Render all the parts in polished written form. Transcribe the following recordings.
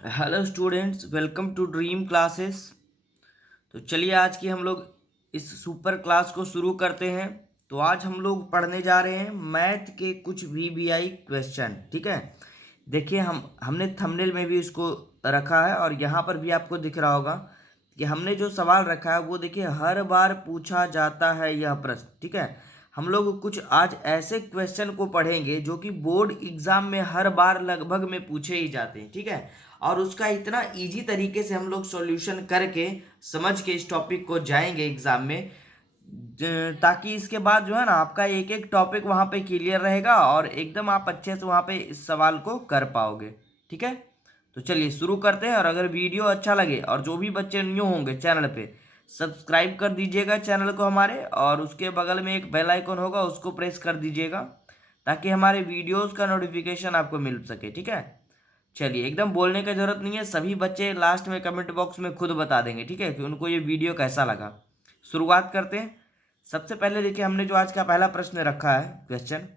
Hello students, welcome to Dream Classes. तो चलिए आज की हम लोग इस सुपर क्लास को शुरू करते हैं। तो आज हम लोग पढ़ने जा रहे हैं मैथ के कुछ वीवीआई क्वेश्चन। ठीक है, देखिए हमने थंबनेल में भी इसको रखा है और यहाँ पर भी आपको दिख रहा होगा कि हमने जो सवाल रखा है वो देखिए हर बार पूछा जाता है यह प्रश्न। ठीक है, हम लोग कुछ आज ऐसे क्वेश्चन को पढ़ेंगे जो कि बोर्ड एग्जाम में हर बार लगभग में पूछे ही जाते हैं। ठीक है, और उसका इतना इजी तरीके से हम लोग सॉल्यूशन करके समझ के इस टॉपिक को जाएंगे एग्जाम में, ताकि इसके बाद जो है ना आपका एक एक टॉपिक वहाँ पे क्लियर रहेगा और एकदम आप अच्छे से वहाँ पे इस सवाल को कर पाओगे। ठीक है, तो चलिए शुरू करते हैं। और अगर वीडियो अच्छा लगे और जो भी बच्चे न्यू होंगे चैनल पे, सब्सक्राइब कर दीजिएगा चैनल को हमारे, और उसके बगल में एक बेल आइकन होगा उसको प्रेस कर दीजिएगा ताकि हमारे वीडियोस का नोटिफिकेशन आपको मिल सके। ठीक है, चलिए एकदम बोलने की जरूरत नहीं है, सभी बच्चे लास्ट में कमेंट बॉक्स में खुद बता देंगे। ठीक है, कि उनको ये वीडियो कैसा लगा। शुरुआत करते हैं। सबसे पहले देखिए हमने जो आज का पहला प्रश्न रखा है क्वेश्चन,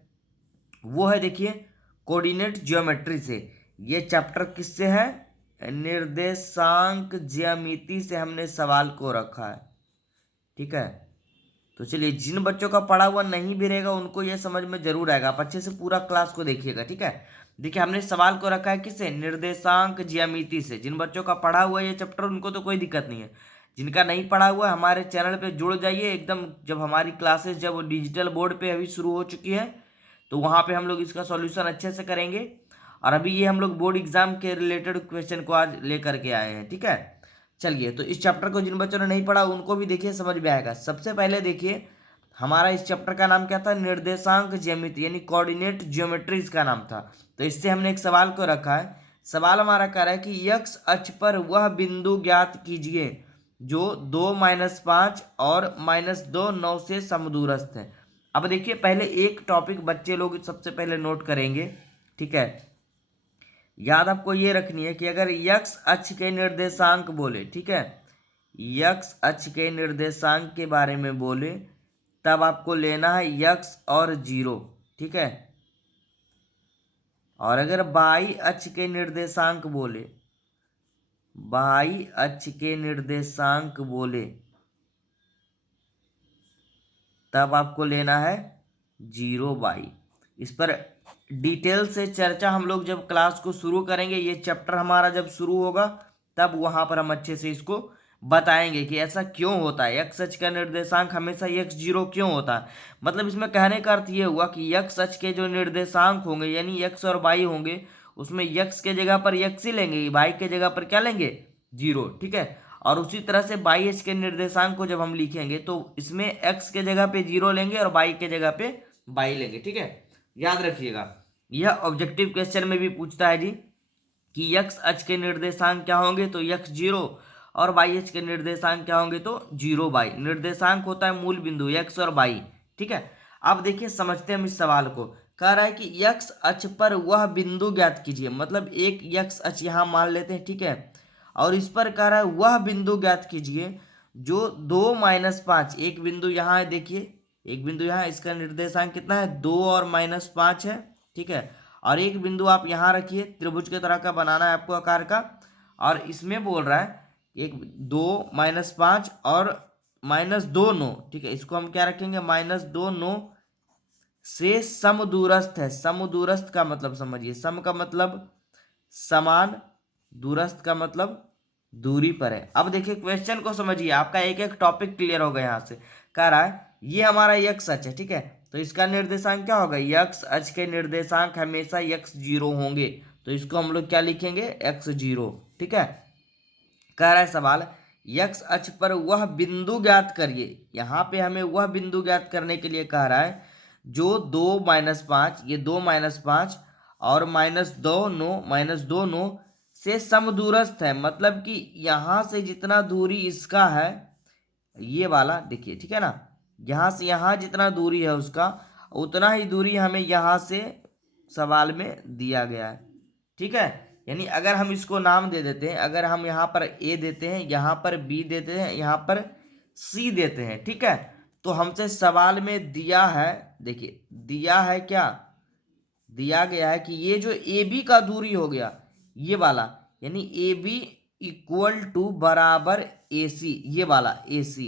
वो है देखिए कोऑर्डिनेट ज्योमेट्री से। ये चैप्टर किससे है? निर्देशांक ज्यामिति से हमने सवाल को रखा है। ठीक है, तो चलिए जिन बच्चों का पढ़ा हुआ नहीं भी रहेगा उनको ये समझ में जरूर आएगा। आप अच्छे से पूरा क्लास को देखिएगा। ठीक है, देखिए हमने सवाल को रखा है किससे? निर्देशांक ज्यामिति से। जिन बच्चों का पढ़ा हुआ है ये चैप्टर उनको तो कोई दिक्कत नहीं है, जिनका नहीं पढ़ा हुआ है हमारे चैनल पे जुड़ जाइए एकदम। जब हमारी क्लासेस जब डिजिटल बोर्ड पे अभी शुरू हो चुकी है तो वहाँ पे हम लोग इसका सॉल्यूशन अच्छे से करेंगे। और अभी ये हम लोग बोर्ड एग्जाम के रिलेटेड क्वेश्चन को आज लेकर के आए हैं। ठीक है, चलिए तो इस चैप्टर को जिन बच्चों ने नहीं पढ़ा उनको भी देखिए समझ में आएगा। सबसे पहले देखिए हमारा इस चैप्टर का नाम क्या था? निर्देशांक ज्यामिति, यानी कोऑर्डिनेट ज्योमेट्री इसका नाम था। तो इससे हमने एक सवाल को रखा है। सवाल हमारा कह रहा है कि यक्स अक्ष पर वह बिंदु ज्ञात कीजिए जो 2-5 और -2 9 से समदूरस्थ है। अब देखिए पहले एक टॉपिक बच्चे लोग सबसे पहले नोट करेंगे। ठीक है, याद आपको ये रखनी है कि अगर यक्स अक्ष के निर्देशांक बोले, ठीक है, यक्स अक्ष के निर्देशांक के बारे में बोले तब आपको लेना है यक्स और जीरो। ठीक है, और अगर बाई अक्ष के निर्देशांक बोले, बाई अक्ष के निर्देशांक बोले तब आपको लेना है 0 बाई। इस पर डिटेल से चर्चा हम लोग जब क्लास को शुरू करेंगे, ये चैप्टर हमारा जब शुरू होगा तब वहां पर हम अच्छे से इसको बताएंगे कि ऐसा क्यों होता है, एक्स अक्ष का निर्देशांक हमेशा x0 क्यों होता है। मतलब इसमें कहने का अर्थ ये हुआ कि एक्स अक्ष के जो निर्देशांक होंगे यानी एक्स और वाई होंगे, उसमें एक्स के जगह पर एक्स ही लेंगे, वाई के जगह पर क्या लेंगे? 0। ठीक है, और उसी तरह से बाई एच के निर्देशांक को जब हम लिखेंगे तो इसमें एक्स के जगह पे 0 लेंगे और बाई के जगह पे बाई लेंगे। ठीक है, याद रखिएगा। यह ऑब्जेक्टिव क्वेश्चन में भी पूछता है जी कि यक्स अक्ष के निर्देशांक क्या होंगे, तो यक्स 0, और वाई अक्ष के निर्देशांक क्या होंगे, तो 0 बाई। निर्देशांक होता है मूल बिंदु एक्स और बाई। ठीक है, अब देखिए समझते हैं हम इस सवाल को। कह रहा है कि यक्स अक्ष पर वह बिंदु ज्ञात कीजिए, मतलब एक यक्स अक्ष यहाँ मान लेते हैं। ठीक है, और इस पर कह रहा है वह बिंदु ज्ञात कीजिए जो 2-5, एक बिंदु यहाँ है, देखिए एक बिंदु यहाँ, इसका निर्देशांक कितना है? 2 और -5 है। ठीक है, और एक बिंदु आप यहाँ रखिए, त्रिभुज की तरह का बनाना है आपको आकार का, और इसमें बोल रहा है एक 2-5 और -2 9। ठीक है, इसको हम क्या रखेंगे? -2 9 से समदूरस्थ है। समदूरस्थ का मतलब समझिए, सम का मतलब समान, दूरस्थ का मतलब दूरी पर है। अब देखिए क्वेश्चन को समझिए, आपका एक एक टॉपिक क्लियर होगा। यहाँ से कह रहा है ये हमारा यक्स अक्ष है। ठीक है, तो इसका निर्देशांक क्या होगा? यक्स अक्ष के निर्देशांक हमेशा x0 होंगे, तो इसको हम लोग क्या लिखेंगे? x0। ठीक है, कह रहा है सवाल यक्स अक्ष पर वह बिंदु ज्ञात करिए। यहाँ पे हमें वह बिंदु ज्ञात करने के लिए कह रहा है जो 2-5, ये 2-5 और -2 9 से समदूरस्थ है। मतलब कि यहाँ से जितना दूरी इसका है, ये वाला देखिए, ठीक है ना, यहाँ से यहाँ जितना दूरी है उसका उतना ही दूरी हमें यहाँ से सवाल में दिया गया है। ठीक है, यानी अगर हम इसको नाम दे देते हैं, अगर हम यहाँ पर ए देते हैं, यहाँ पर बी देते हैं, यहाँ पर सी देते हैं, ठीक है, तो हमसे सवाल में दिया है, देखिए दिया है क्या, दिया गया है कि ये जो ए बी का दूरी हो गया ये वाला, यानी ए बी इक्वल टू बराबर ए सी, ये वाला ए सी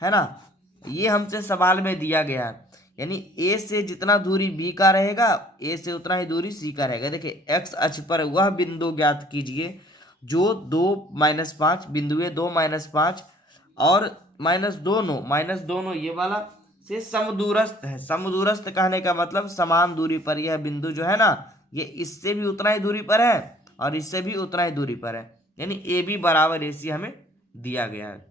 है ना, ये हमसे सवाल में दिया गया है। यानी ए से जितना दूरी बी का रहेगा, ए से उतना ही दूरी सी का रहेगा। देखिए एक्स अक्ष पर वह बिंदु ज्ञात कीजिए जो 2-5 बिंदु है, 2-5 और -2 ये वाला से समदूरस्थ है। समदूरस्थ कहने का मतलब समान दूरी पर यह बिंदु जो है ना, ये इससे भी उतना ही दूरी पर है और इससे भी उतना ही दूरी पर है। यानी ए बी बराबर ए सी हमें दिया गया है।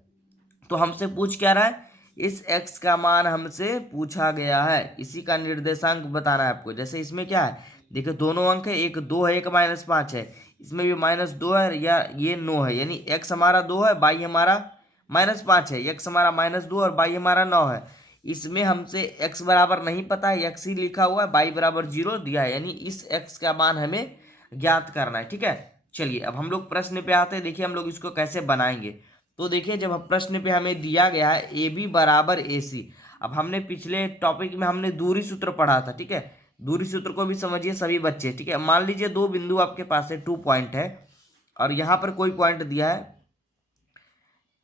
तो हमसे पूछ क्या रहा है, इस x का मान हमसे पूछा गया है, इसी का निर्देशांक बताना है आपको। जैसे इसमें क्या है, देखो दोनों अंक है, एक 2 है, एक -5 है, इसमें भी -2 है, या ये 9 है। यानी x हमारा 2 है, y हमारा -5 है, x हमारा -2 और y हमारा 9 है। इसमें हमसे x बराबर नहीं पता है, x ही लिखा हुआ है, y बराबर 0 दिया है। यानी इस x का मान हमें ज्ञात करना है। ठीक है, चलिए अब हम लोग प्रश्न पे आते हैं। देखिए हम लोग इसको कैसे बनाएंगे। तो देखिए जब प्रश्न पे हमें दिया गया है ए बी बराबर ए सी, अब हमने पिछले टॉपिक में हमने दूरी सूत्र पढ़ा था। ठीक है, दूरी सूत्र को भी समझिए सभी बच्चे। ठीक है, मान लीजिए दो बिंदु आपके पास है, 2 पॉइंट है और यहाँ पर कोई पॉइंट दिया है,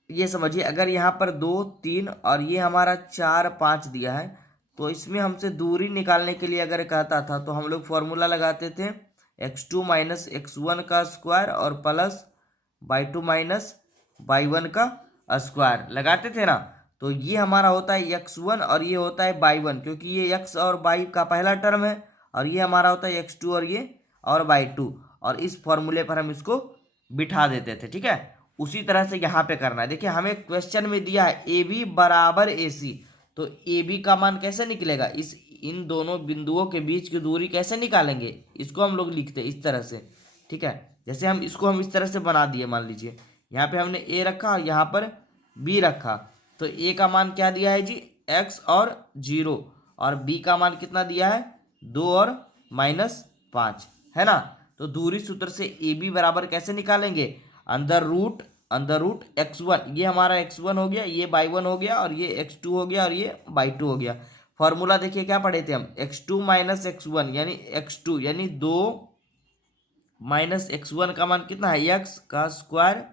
ये समझिए अगर यहाँ पर 2, 3 और ये हमारा 4, 5 दिया है, तो इसमें हमसे दूरी निकालने के लिए अगर कहता था तो हम लोग फॉर्मूला लगाते थे x2 माइनस x1 का स्क्वायर और प्लस y2 माइनस y1 का स्क्वायर लगाते थे ना। तो ये हमारा होता है x1 और ये होता है y1, क्योंकि ये x और y का पहला टर्म है, और ये हमारा होता है x2 और ये और y2, और इस फॉर्मूले पर हम इसको बिठा देते थे। ठीक है, उसी तरह से यहाँ पे करना है। देखिए हमें क्वेश्चन में दिया है ए बी बराबर ए सी, तो ए बी का मान कैसे निकलेगा, इन दोनों बिंदुओं के बीच की दूरी कैसे निकालेंगे, इसको हम लोग लिखते हैं इस तरह से। ठीक है, जैसे हम इस तरह से बना दिए, मान लीजिए यहाँ पे हमने ए रखा और यहाँ पर बी रखा, तो ए का मान क्या दिया है जी, x और 0, और बी का मान कितना दिया है, 2 और -5 है ना। तो दूरी सूत्र से ए बी बराबर कैसे निकालेंगे, अंदर रूट x1, ये हमारा x1 हो गया, ये y1 हो गया, और ये x2 हो गया, और ये y2 हो गया। फॉर्मूला देखिए क्या पढ़े थे हम, x2 माइनस x1 यानी x2 यानी 2 माइनस x1 का मान कितना है, x का स्क्वायर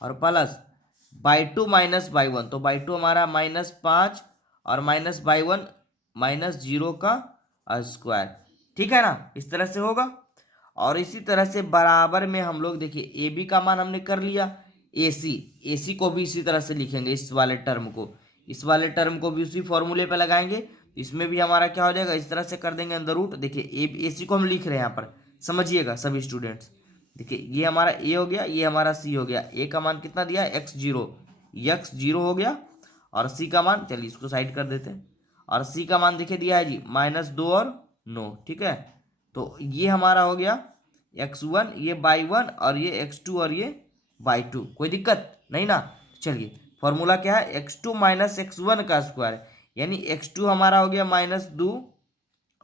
और प्लस y2 माइनस y1, तो y2 हमारा -5 और माइनस y1 -0 का स्क्वायर। ठीक है ना, इस तरह से होगा। और इसी तरह से बराबर में हम लोग देखिए ए बी का मान हमने कर लिया, ए सी को भी इसी तरह से लिखेंगे, इस वाले टर्म को भी उसी फॉर्मूले पे लगाएंगे। इसमें भी हमारा क्या हो जाएगा, इस तरह से कर देंगे अंदर रूट। देखिए ए सी को हम लिख रहे हैं यहाँ पर, समझिएगा सभी स्टूडेंट्स। देखिए ये हमारा ए हो गया, ये हमारा सी हो गया। ए का मान कितना दिया है, x0 हो गया, और सी का मान, चलिए इसको साइड कर देते हैं, और सी का मान देखिए दिया है जी -2 और 9। ठीक है, तो ये हमारा हो गया x1, ये y1, और ये x2 और ये y2। कोई दिक्कत नहीं ना। चलिए फॉर्मूला क्या है, x2 माइनस x1 का स्क्वायर, यानी x2 हमारा हो गया -2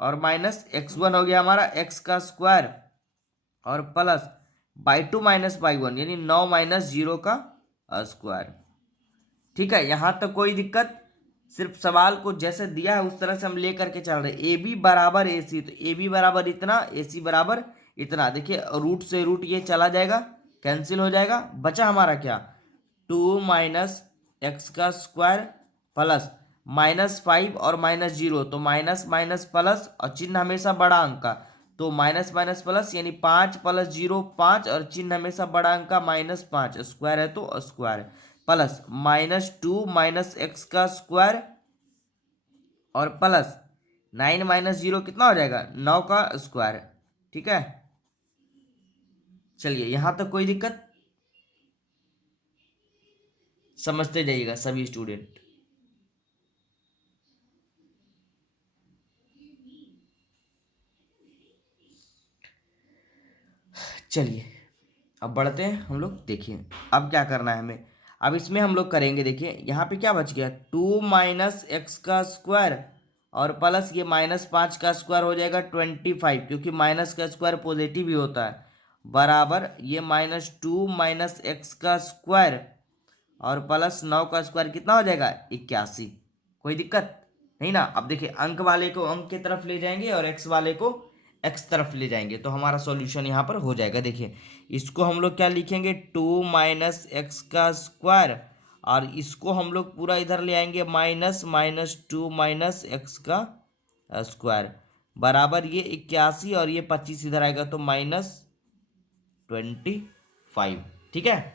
और माइनस x1 हो गया हमारा x का स्क्वायर और प्लस y2 माइनस y1 यानी 9 माइनस 0 का स्क्वायर। ठीक है, यहाँ तक कोई दिक्कत, सिर्फ सवाल को जैसे दिया है उस तरह से हम ले करके चल रहे हैं। ए बी बराबर ए सी, तो ए बी बराबर इतना, ए सी बराबर इतना। देखिए रूट से रूट ये चला जाएगा, कैंसिल हो जाएगा, बचा हमारा क्या, 2 माइनस एक्स का स्क्वायर प्लस -5 और -0, तो माइनस माइनस प्लस, और चिन्ह हमेशा बड़ा अंक का, तो माइनस माइनस प्लस यानी 5 + 0 5, और चिन्ह हमेशा बड़ा अंक का -5, स्क्वायर है तो स्क्वायर, प्लस -2 माइनस एक्स का स्क्वायर और प्लस 9 माइनस 0 कितना हो जाएगा, 9 का स्क्वायर। ठीक है, चलिए यहाँ तक कोई दिक्कत, समझते जाइएगा सभी स्टूडेंट। चलिए अब बढ़ते हैं हम लोग। देखिए अब क्या करना है हमें, अब इसमें हम लोग करेंगे। देखिए यहाँ पे क्या बच गया, 2 माइनस एक्स का स्क्वायर और प्लस ये -5 का स्क्वायर हो जाएगा 25, क्योंकि माइनस का स्क्वायर पॉजिटिव ही होता है, बराबर ये -2 माइनस एक्स का स्क्वायर और प्लस 9 का स्क्वायर कितना हो जाएगा, 81। कोई दिक्कत नहीं ना। अब देखिए अंक वाले को अंक की तरफ ले जाएंगे और एक्स वाले को एक्स तरफ ले जाएंगे तो हमारा सॉल्यूशन यहाँ पर हो जाएगा। देखिए इसको हम लोग क्या लिखेंगे, 2 माइनस एक्स का स्क्वायर, और इसको हम लोग पूरा इधर ले आएंगे माइनस माइनस 2 माइनस एक्स का स्क्वायर बराबर ये 81, और ये 25 इधर आएगा तो -25। ठीक है,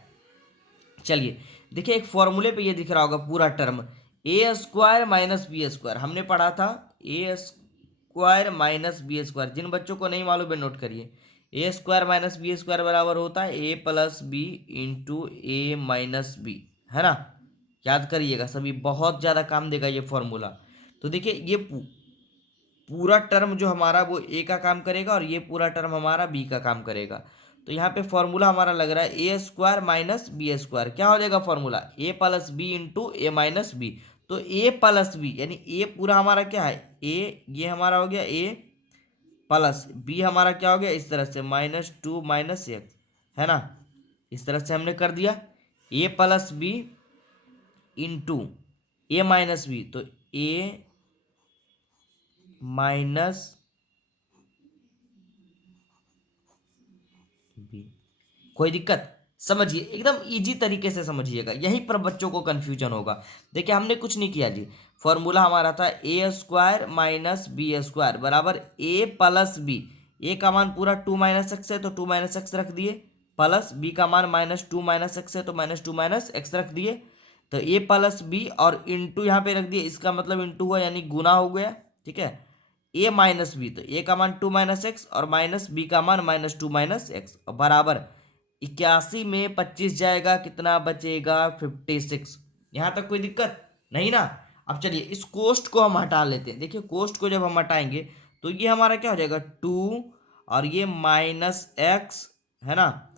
चलिए देखिए एक फॉर्मूले पे ये दिख रहा होगा पूरा टर्म, ए स्क्वायर माइनस बी स्क्वायर हमने पढ़ा था, ए स्क्वायर माइनस बी स्क्वायर। जिन बच्चों को नहीं मालूम है नोट करिए, ए स्क्वायर माइनस बी स्क्वायर बराबर होता है A plus B into A minus B, है ना। याद करिएगा सभी, बहुत ज़्यादा काम देगा ये फॉर्मूला। तो देखिए ये पूरा टर्म जो हमारा वो ए का काम करेगा और ये पूरा टर्म हमारा बी का काम करेगा। तो यहाँ पे फॉर्मूला हमारा लग रहा है ए स्क्वायर माइनस बी स्क्वायर। क्या हो जाएगा फॉर्मूला, ए प्लस बी इंटू ए माइनस बी। तो ए प्लस बी यानी ए पूरा हमारा क्या है, ए ये हमारा हो गया ए प्लस बी हमारा क्या हो गया इस तरह से -2 माइनस एक्स, है ना। इस तरह से हमने कर दिया ए प्लस बी इंटू ए माइनस बी, तो ए माइनस बी। कोई दिक्कत, समझिए एकदम इजी तरीके से समझिएगा, यहीं पर बच्चों को कंफ्यूजन होगा। देखिए हमने कुछ नहीं किया जी, फॉर्मूला हमारा था ए स्क्वायर माइनस बी स्क्वायर बराबर ए प्लस बी। ए का मान पूरा 2 माइनस एक्स है तो 2 माइनस एक्स रख दिए, प्लस बी का मान -2 माइनस एक्स है तो -2 माइनस एक्स रख दिए। तो ए प्लस बी और इंटू यहाँ पे रख दिए, इसका मतलब इंटू हुआ यानी गुना हो गया। ठीक है, ए माइनस बी, तो ए का मान 2 माइनस एक्स और माइनस बी का मान -2 माइनस एक्स बराबर 81 में 25 जाएगा, कितना बचेगा 56। यहाँ तक कोई दिक्कत नहीं ना। अब चलिए इस कोष्ट को हम हटा लेते हैं। देखिए कोष्ट को जब हम हटाएंगे तो ये हमारा क्या हो जाएगा 2 और ये माइनस एक्स, है ना।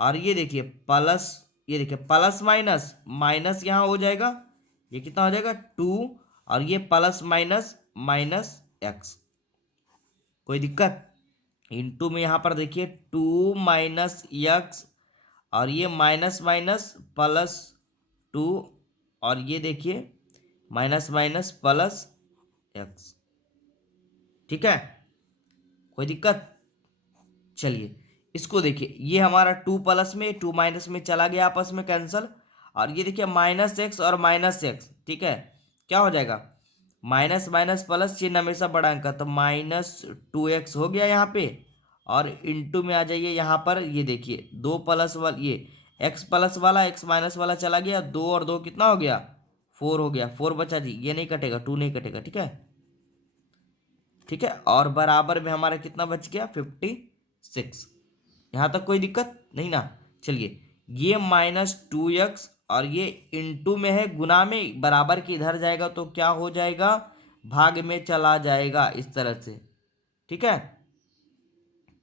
और ये देखिए प्लस, ये देखिए प्लस माइनस माइनस यहाँ हो जाएगा, ये कितना हो जाएगा 2 और ये प्लस माइनस माइनस एक्स। कोई दिक्कत, इंटू में यहाँ पर देखिए 2 माइनस एक्स और ये माइनस माइनस प्लस 2 और ये देखिए माइनस माइनस प्लस एक्स। ठीक है, कोई दिक्कत। चलिए इसको देखिए, ये हमारा 2 प्लस में 2 माइनस में चला गया आपस में कैंसल, और ये देखिए माइनस एक्स और माइनस एक्स। ठीक है, क्या हो जाएगा माइनस माइनस प्लस, चिन्ह हमेशा बड़ा अंक का, तो -2x हो गया यहाँ पे। और इंटू में आ जाइए यहाँ पर, ये देखिए 2 प्लस वाला, ये x प्लस वाला x माइनस वाला चला गया, 2 और 2 कितना हो गया 4 हो गया, 4 बचा जी, ये नहीं कटेगा 2 नहीं कटेगा। ठीक है, ठीक है, और बराबर में हमारा कितना बच गया 56। यहाँ तक कोई दिक्कत नहीं ना। चलिए ये -2x और ये इंटू में है, गुना में बराबर के इधर जाएगा तो क्या हो जाएगा भाग में चला जाएगा इस तरह से। ठीक है,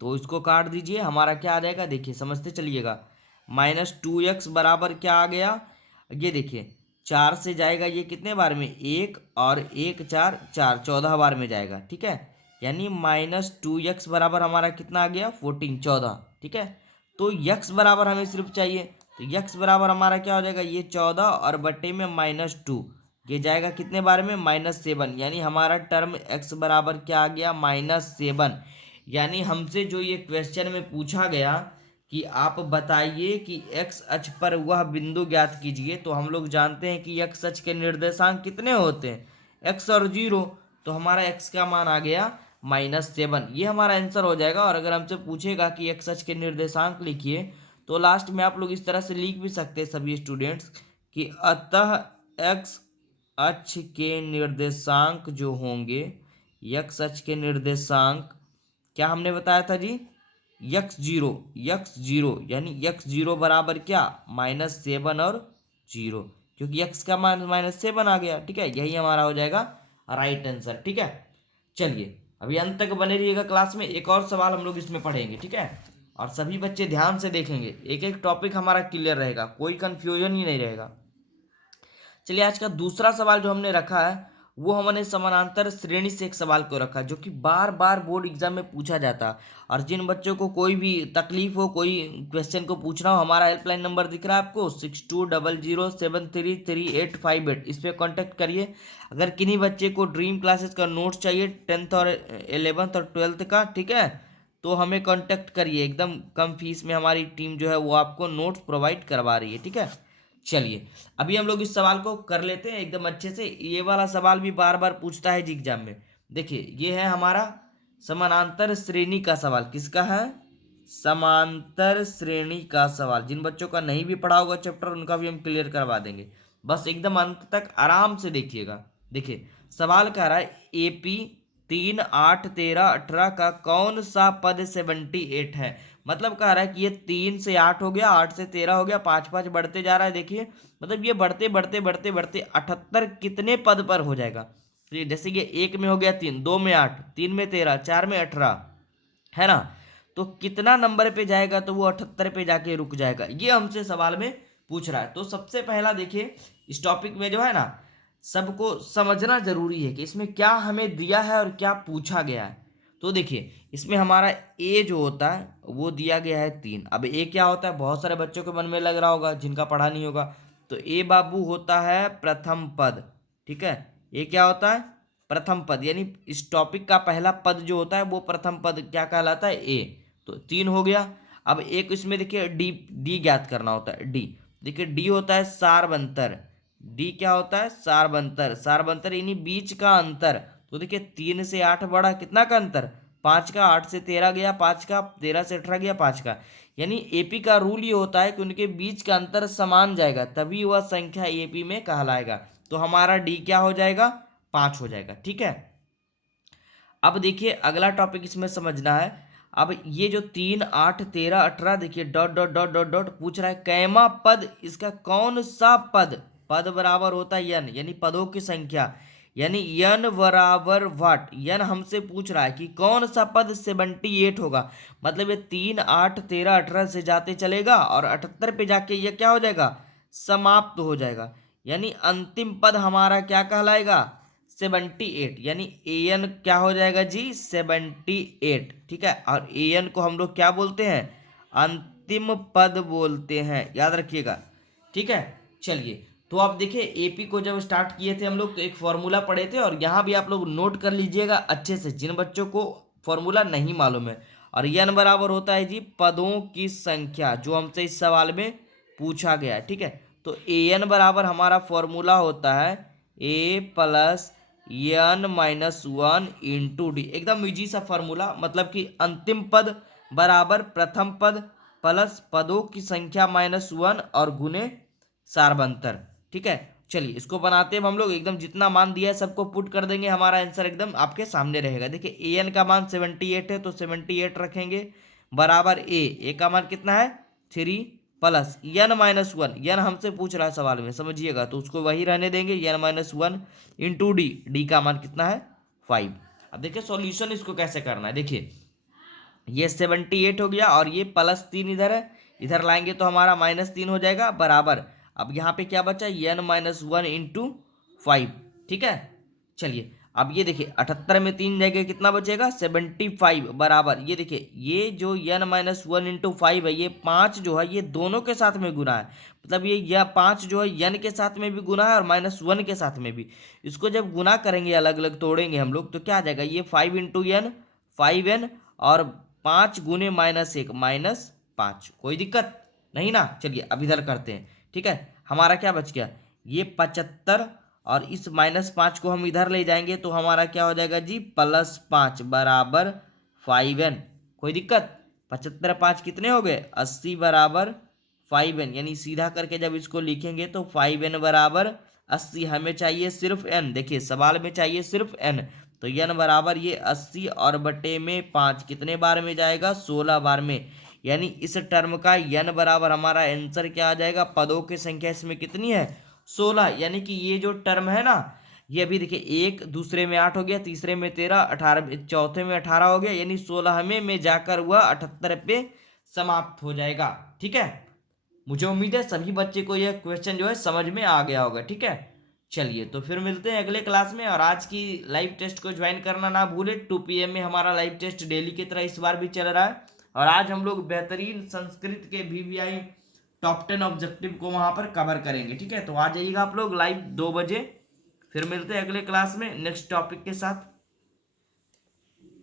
तो इसको काट दीजिए, हमारा क्या आ जाएगा देखिए समझते चलिएगा, -2x बराबर क्या आ गया, ये देखिए 4 से जाएगा ये कितने बार में 1 और 1 4 4 14 बार में जाएगा। ठीक है, यानी -2x बराबर हमारा कितना आ गया 14 14। ठीक है, तो x बराबर हमें सिर्फ चाहिए, तो x बराबर हमारा क्या हो जाएगा ये 14 और बट्टे में -2, ये जाएगा कितने बार में -7, यानी हमारा टर्म x बराबर क्या आ गया -7। यानी हमसे जो ये क्वेश्चन में पूछा गया कि आप बताइए कि x अक्ष पर वह बिंदु ज्ञात कीजिए, तो हम लोग जानते हैं कि x अक्ष के निर्देशांक कितने होते हैं x और 0, तो हमारा x का मान आ गया -7, ये हमारा आंसर हो जाएगा। और अगर हमसे पूछेगा कि x अक्ष के निर्देशांक लिखिए, तो लास्ट में आप लोग इस तरह से लिख भी सकते हैं सभी स्टूडेंट्स कि अतः x अक्ष के निर्देशांक जो होंगे, x अक्ष के निर्देशांक क्या हमने बताया था जी x0 यानी x0 बराबर क्या -7 और 0, क्योंकि x का मान -7 आ गया। ठीक है, यही हमारा हो जाएगा राइट आंसर। ठीक है, चलिए अभी अंत तक बने रहिएगा क्लास में, एक और सवाल हम लोग इसमें पढ़ेंगे। ठीक है, और सभी बच्चे ध्यान से देखेंगे, एक एक टॉपिक हमारा क्लियर रहेगा, कोई कंफ्यूजन ही नहीं रहेगा। चलिए आज का दूसरा सवाल जो हमने रखा है वो हमने समानांतर श्रेणी से एक सवाल को रखा जो कि बार बार बोर्ड एग्जाम में पूछा जाता। और जिन बच्चों को कोई भी तकलीफ हो, कोई क्वेश्चन को पूछना हो, हमारा हेल्पलाइन नंबर दिख रहा है आपको 6200733858, इस पर कॉन्टेक्ट करिए। अगर किन्हीं बच्चे को ड्रीम क्लासेस का नोट्स चाहिए 10th और 11th और 12th का, ठीक है, तो हमें कांटेक्ट करिए। एकदम कम फीस में हमारी टीम जो है वो आपको नोट्स प्रोवाइड करवा रही है, ठीक है। चलिए अभी हम लोग इस सवाल को कर लेते हैं एकदम अच्छे से। ये वाला सवाल भी बार बार पूछता है जी एग्जाम में। देखिए ये है हमारा समानांतर श्रेणी का सवाल। किसका है? समांतर श्रेणी का सवाल। जिन बच्चों का नहीं भी पढ़ा होगा चैप्टर उनका भी हम क्लियर करवा देंगे, बस एकदम अंत तक आराम से देखिएगा। देखिए सवाल कह रहा है एपी 3, 8, 13, 18 का कौन सा पद 78 है। मतलब कह रहा है कि ये 3 से 8 हो गया, 8 से 13 हो गया, 5 5 बढ़ते जा रहा है। देखिए मतलब ये बढ़ते बढ़ते बढ़ते बढ़ते 78 कितने पद पर हो जाएगा। तो ये जैसे कि एक में हो गया 3, 2 में 8, 3 में 13, 4 में 18, है ना। तो कितना नंबर पे जाएगा, तो वो 78 पे जाके रुक जाएगा। ये हमसे सवाल में पूछ रहा है। तो सबसे पहला देखिए इस टॉपिक में जो है ना, सबको समझना जरूरी है कि इसमें क्या हमें दिया है और क्या पूछा गया है। तो देखिए इसमें हमारा ए जो होता है वो दिया गया है 3। अब ए क्या होता है, बहुत सारे बच्चों के मन में लग रहा होगा जिनका पढ़ा नहीं होगा। तो ए बाबू होता है प्रथम पद, ठीक है। ए क्या होता है? प्रथम पद, यानी इस टॉपिक का पहला पद जो होता है वो प्रथम पद क्या कहलाता है? ए। तो 3 हो गया। अब एक इसमें देखिए डी, डी ज्ञात करना होता है। डी देखिए डी होता है सारबंतर। डी क्या होता है? सारबंतर। सारबंतर यानी बीच का अंतर। तो देखिए 3 से 8 बढ़ा, कितना का अंतर? 5 का। 8 से 13 गया 5 का, 13 से 18 गया 5 का। यानी एपी का रूल ये होता है कि उनके बीच का अंतर समान जाएगा तभी वह संख्या एपी में कहलाएगा। तो हमारा डी क्या हो जाएगा? 5 हो जाएगा, ठीक है। अब देखिए अगला टॉपिक इसमें समझना है। अब ये जो 3, 8, 13, 18 देखिए dot dot dot dot dot पूछ रहा है कैमा पद, इसका कौन सा पद? पद बराबर होता है यन, यानी पदों की संख्या, यानी यन बराबर वाट। यन हमसे पूछ रहा है कि कौन सा पद 78 होगा। मतलब ये 3, 8, 13, 18 से जाते चलेगा और 78 पे जाके ये क्या हो जाएगा? समाप्त हो जाएगा। यानी अंतिम पद हमारा क्या कहलाएगा? 78। यानी ए एन क्या हो जाएगा जी? 78, ठीक है। और ए एन को हम लोग क्या बोलते हैं? अंतिम पद बोलते हैं, याद रखिएगा, ठीक है। चलिए तो आप देखिए एपी को जब स्टार्ट किए थे हम लोग तो एक फॉर्मूला पढ़े थे, और यहाँ भी आप लोग नोट कर लीजिएगा अच्छे से जिन बच्चों को फॉर्मूला नहीं मालूम है। और एन बराबर होता है जी पदों की संख्या, जो हमसे इस सवाल में पूछा गया है, ठीक है। तो ए एन बराबर हमारा फॉर्मूला होता है A plus N minus 1 into D. एकदम इजी सा फॉर्मूला, मतलब कि अंतिम पद बराबर प्रथम पद प्लस पदों की संख्या माइनस 1 और गुने सारबंतर, ठीक है। चलिए इसको बनाते हैं हम लोग। एकदम जितना मान दिया है सबको पुट कर देंगे, हमारा आंसर एकदम आपके सामने रहेगा। देखिए ए एन का मान 78 है तो 78 रखेंगे बराबर ए का मान कितना है? 3 प्लस एन माइनस 1। एन हमसे पूछ रहा है सवाल में, समझिएगा, तो उसको वही रहने देंगे n minus 1 into d. D का मान कितना है? 5। अब देखिए सॉल्यूशन इसको कैसे करना है। देखिए ये 78 हो गया और ये +3 इधर है, इधर लाएंगे तो हमारा -3 हो जाएगा बराबर। अब यहाँ पे क्या बचा? n माइनस 1 इंटू 5, ठीक है। चलिए अब ये देखिए 78 में 3 जगह कितना बचेगा? 75 बराबर। ये देखिए ये जो n माइनस 1 इंटू 5 है, ये 5 जो है ये दोनों के साथ में गुना है। मतलब ये 5 जो है n के साथ में भी गुना है और -1 के साथ में भी। इसको जब गुना करेंगे अलग अलग तोड़ेंगे हम लोग तो क्या आ जाएगा? ये 5 इंटू n 5n और 5 गुने -1 -5। कोई दिक्कत नहीं ना। चलिए अब इधर करते हैं, ठीक है। हमारा क्या बच गया? ये 75 और इस -5 को हम इधर ले जाएंगे तो हमारा क्या हो जाएगा जी? +5 बराबर 5n। कोई दिक्कत? 75 5 कितने हो गए? 80 बराबर 5n। यानी सीधा करके जब इसको लिखेंगे तो 5n बराबर 80। हमें चाहिए सिर्फ n। देखिए सवाल में चाहिए सिर्फ n। तो n बराबर ये 80 और बटे में 5 कितने बार में जाएगा? 16 बार में। यानी इस टर्म का n बराबर हमारा आंसर क्या आ जाएगा? पदों की संख्या इसमें कितनी है? 16। यानी कि ये जो टर्म है ना, ये अभी देखिए एक दूसरे में 8 हो गया, तीसरे में 13, 18, चौथे में 18 हो गया, यानी 16वें में जाकर वह 78 पे समाप्त हो जाएगा, ठीक है। मुझे उम्मीद है सभी बच्चे को यह क्वेश्चन जो है समझ में आ गया होगा, ठीक है। चलिए तो फिर मिलते हैं अगले क्लास में, और आज की लाइव टेस्ट को ज्वाइन करना ना भूले। 2 PM में हमारा लाइव टेस्ट डेली की तरह इस बार भी चल रहा है, और आज हम लोग बेहतरीन संस्कृत के VVI टॉप 10 ऑब्जेक्टिव को वहां पर कवर करेंगे। ठीक है, तो आ जाइएगा आप लोग लाइव 2 बजे। फिर मिलते हैं अगले क्लास में नेक्स्ट टॉपिक के साथ।